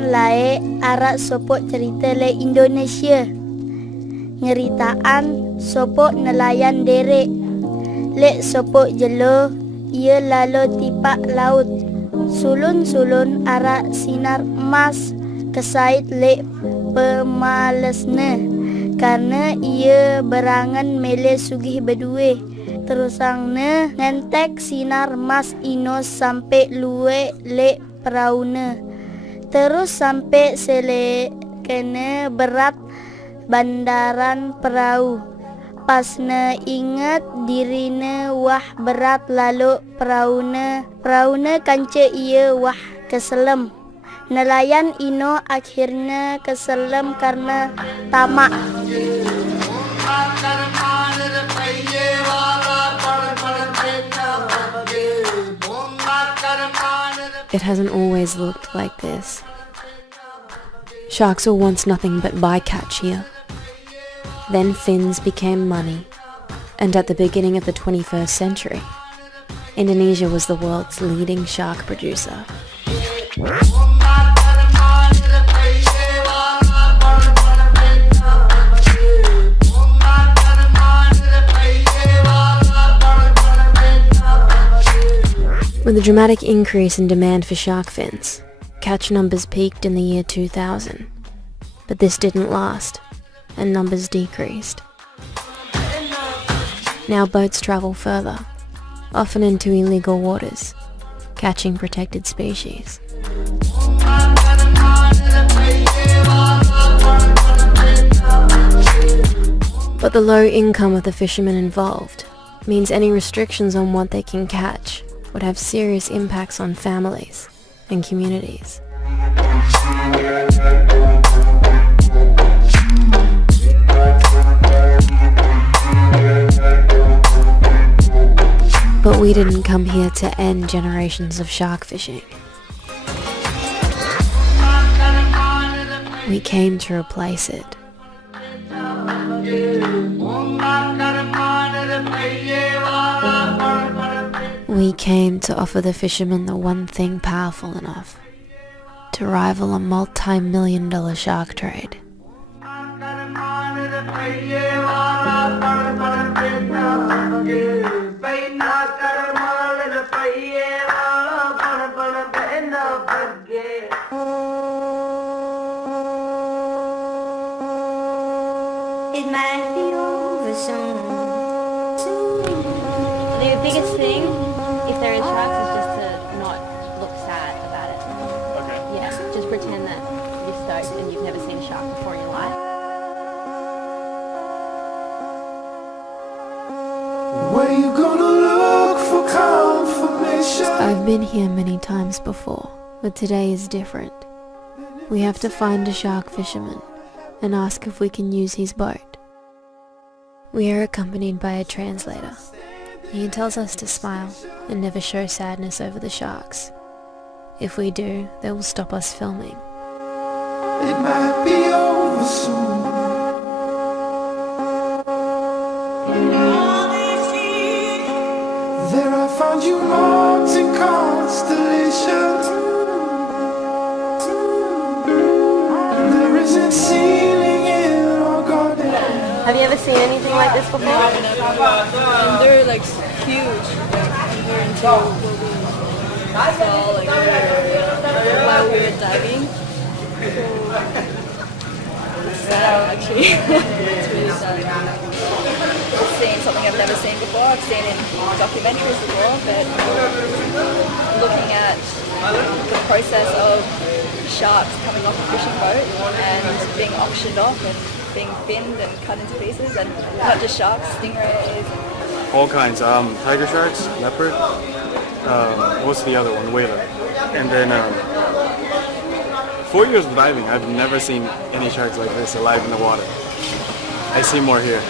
Pengalaman lae arak sopok cerita le Indonesia. Ngeritaan sopok nelayan derek. Lek sopok jelo, ia lalu tipak laut. Sulun-sulun arak sinar emas kesait lek pemalesne. Karena ia berangan mele sugih berdue. Terusangnya ngentek sinar emas ino sampai luwe lek perauna. Terus sampai sele kena berat bandaran perahu. Pasna ingat dirina wah berat lalu perauna kanca ia wah keselam. Nelayan ino akhirnya keselam karena tamak. It hasn't always looked like this. Sharks were once nothing but bycatch here. Then fins became money, and at the beginning of the 21st century, Indonesia was the world's leading shark producer. With a dramatic increase in demand for shark fins, catch numbers peaked in the year 2000, but this didn't last, and numbers decreased. Now boats travel further, often into illegal waters, catching protected species. But the low income of the fishermen involved means any restrictions on what they can catch would have serious impacts on families and communities. But we didn't come here to end generations of shark fishing. We came to replace it. We came to offer the fishermen the one thing powerful enough to rival a multi-million-dollar shark trade. It might be over soon. The biggest thing, if there is sharks, is just to not look sad about it. Okay. Yeah, just pretend that you're stoked and you've never seen a shark before in your life. Where you gonna look for confirmation? I've been here many times before, but today is different. We have to find a shark fisherman and ask if we can use his boat. We are accompanied by a translator. He tells us to smile and never show sadness over the sharks. If we do, they will stop us filming. It might be over soon. There I found you marked in constellations. There isn't ceiling in our garden. Have you ever seen anything like this before? And they're like huge. They're into what we saw like while we were diving. It's sad actually. It's really sad. I've seen something I've never seen before. I've seen it in documentaries before, but looking at the process of sharks coming off a fishing boat and being auctioned off and being finned and cut into pieces, and not just sharks, stingrays. All kinds. Tiger sharks, leopard. What's the other one? Whaler. And then 4 years of diving, I've never seen any sharks like this alive in the water. I see more here.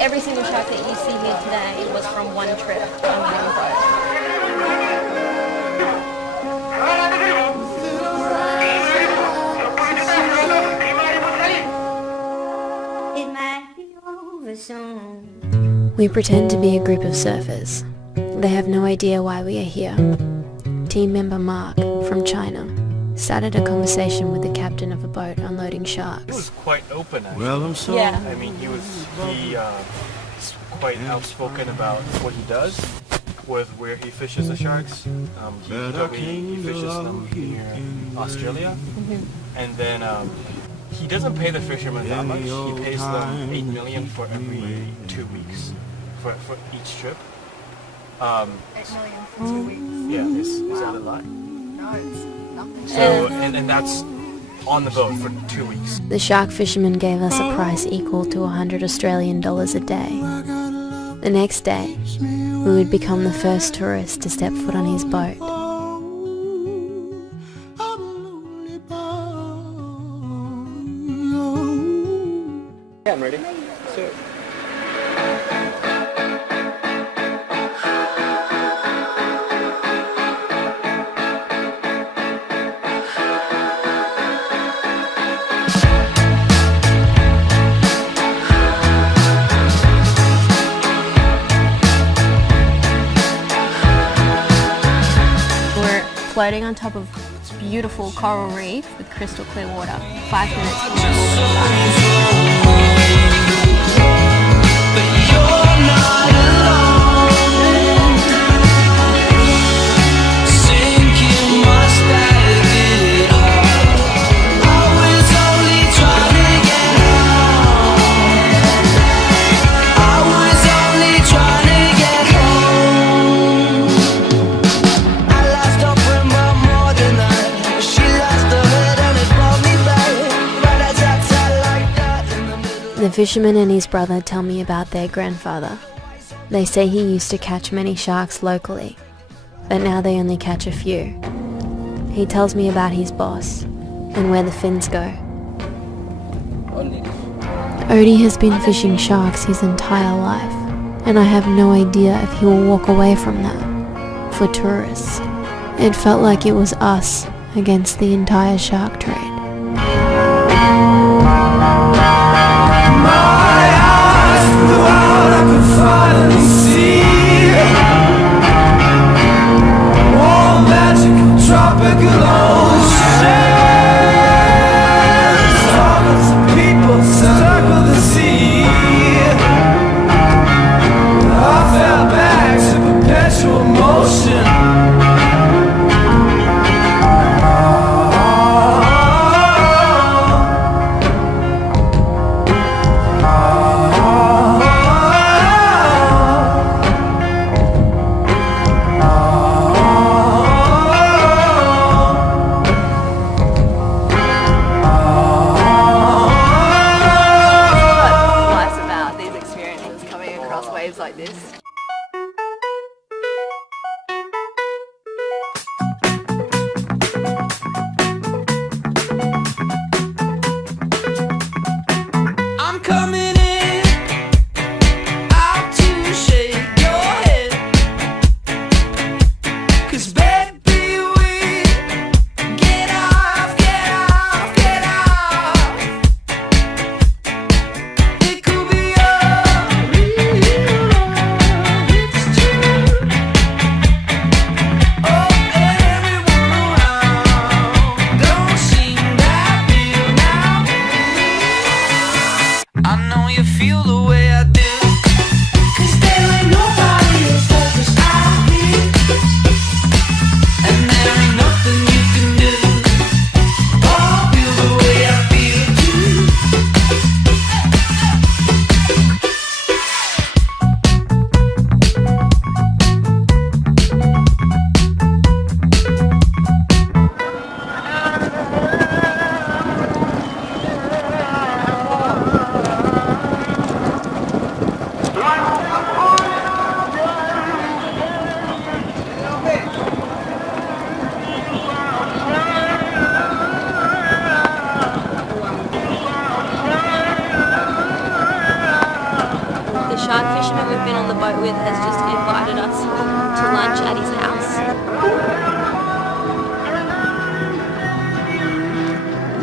Every single shark that you see here today was from one trip on one boat. It might be over soon. We pretend to be a group of surfers. They have no idea why we are here. Team member Mark, from China, started a conversation with the captain of a boat unloading He sharks. was quite open, actually. Well, I'm sorry. Yeah. I mean, he's quite outspoken about what he does with where he fishes the sharks. He told me he fishes them near Australia, and then he doesn't pay the fishermen that much. He pays them $8 million for every 2 weeks for each trip. $8 million for 2 weeks. Yeah, is that a lot? No, it's nothing. So and that's on the boat for 2 weeks. The shark fisherman gave us a price equal to $100 Australian a day. The next day, we would become the first tourists to step foot on his boat. Yeah, I'm ready. So. We're floating on top of beautiful coral reef with crystal clear water. 5 minutes from our orbit starts. The fisherman and his brother tell me about their grandfather. They say he used to catch many sharks locally, but now they only catch a few. He tells me about his boss and where the fins go. Odie has been fishing sharks his entire life, and I have no idea if he will walk away from that for tourists. It felt like it was us against the entire shark trade. Waves like this. I'm coming in out to shake your head, 'cause baby we get off, get off, get off. It could be a real love, it's true. Oh, and everyone around don't seem that real now. I know you feel the way I do, 'cause there ain't nobody else like us out here, and there ain't nothing you can do. Oh, I feel the way I feel too. The shark fisherman we've been on the boat with has just invited us to lunch at his house.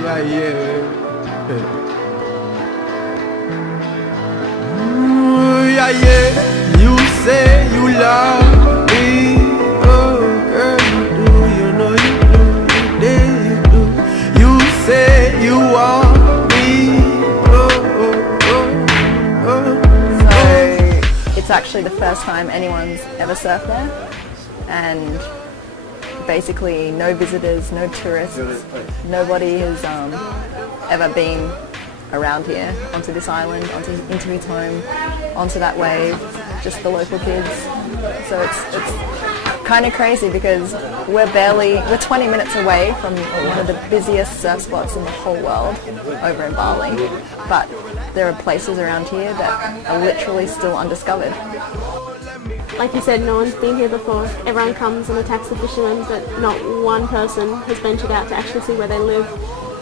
Yeah, yeah. Yeah, yeah. You say you love me. Oh, girl, you do. You know you do. You did, you do. say you want me. So it's actually the first time anyone's ever surfed there, and basically no visitors, no tourists, nobody has ever been around here, onto this island, into his home, onto that wave, just the local kids. So it's kind of crazy because we're 20 minutes away from one of the busiest surf spots in the whole world over in Bali, but there are places around here that are literally still undiscovered. Like you said, no one's been here before. Everyone comes and attacks the fishermen, but not one person has ventured out to actually see where they live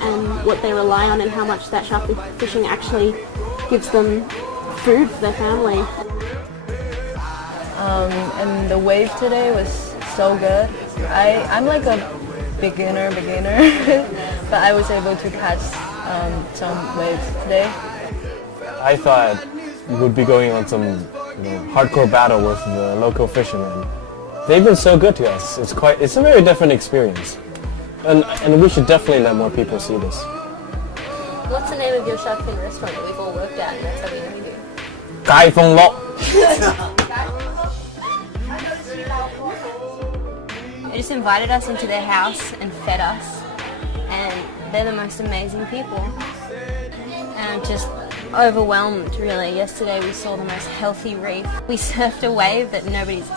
and what they rely on and how much that shark fishing actually gives them food for their family. And the wave today was so good. I'm like a beginner, but I was able to catch some waves today. I thought we would be going on some hardcore battle with the local fishermen. They've been so good to us. It's a very different experience. And we should definitely let more people see this. What's the name of your shark fin restaurant that we've all worked at and that's how we know you? Kai Fong Lok. They just invited us into their house and fed us, and they're the most amazing people. And I'm just overwhelmed, really. Yesterday we saw the most healthy reef. We surfed a wave that nobody's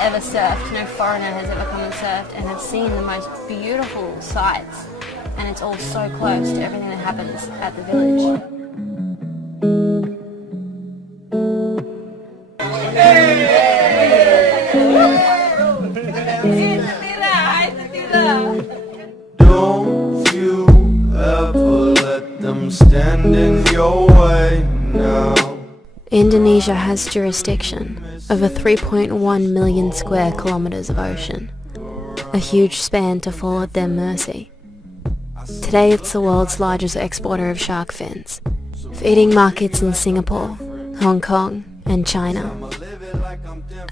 ever surfed, no foreigner has ever come and surfed, and have seen the most beautiful sights. And it's all so close to everything that happens at the village. Don't you ever let them stand in your way now. Indonesia has jurisdiction over 3.1 million square kilometers of ocean, a huge span to fall at their mercy. Today it's the world's largest exporter of shark fins, feeding markets in Singapore, Hong Kong and China.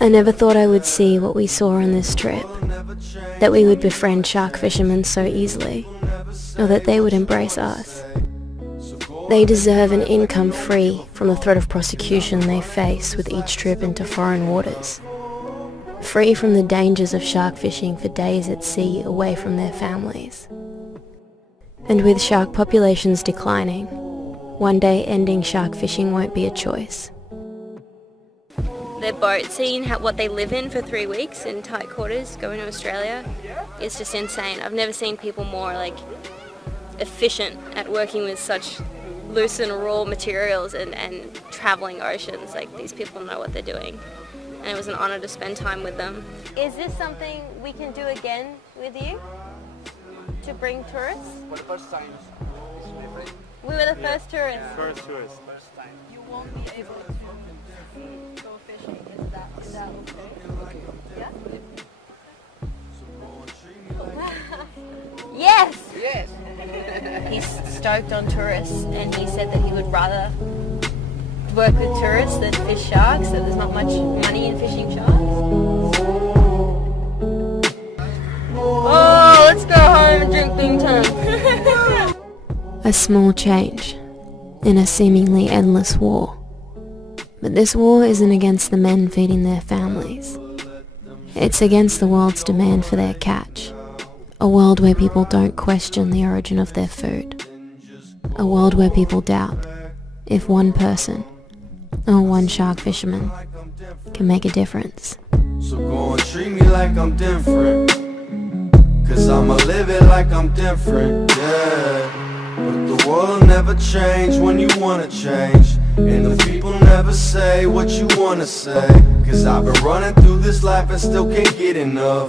I never thought I would see what we saw on this trip, that we would befriend shark fishermen so easily, or that they would embrace us. They deserve an income free from the threat of prosecution they face with each trip into foreign waters, free from the dangers of shark fishing for days at sea away from their families. And with shark populations declining, one day ending shark fishing won't be a choice. Their boat, seeing what they live in for 3 weeks in tight quarters, going to Australia, it's just insane. I've never seen people more efficient at working with such loose and raw materials and traveling oceans. These people know what they're doing, and it was an honor to spend time with them. Is this something we can do again with you? To bring tourists? For the first time. We were the first tourists. First tourist. first time. You won't be able to go fishing. Is that okay? Yeah? Yes! Yes. He's stoked on tourists, and he said that he would rather work with tourists than fish sharks, that there's not much money in fishing sharks. Oh, let's go home and drink Bington. A small change in a seemingly endless war. But this war isn't against the men feeding their families. It's against the world's demand for their catch. A world where people don't question the origin of their food. A world where people doubt if one person or one shark fisherman can make a difference. So go and treat me like I'm different, 'cause I'ma live it like I'm different, yeah. But the world never change when you wanna change, and the people never say what you wanna say, 'cause I've been running through this life and still can't get enough.